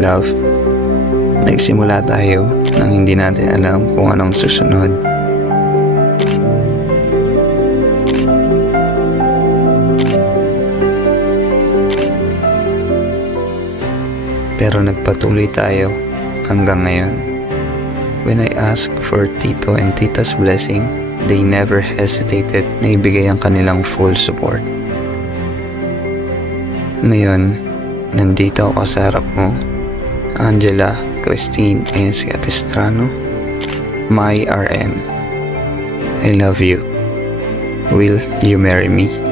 Love, nagsimula tayo nang hindi natin alam kung anong susunod. Pero nagpatuloy tayo hanggang ngayon. When I asked for Tito and Tita's blessing, they never hesitated na ibigay ang kanilang full support. Ngayon, nandito ako sa harap mo, Angela Christine S. Capistrano, my RM. I love you. Will you marry me?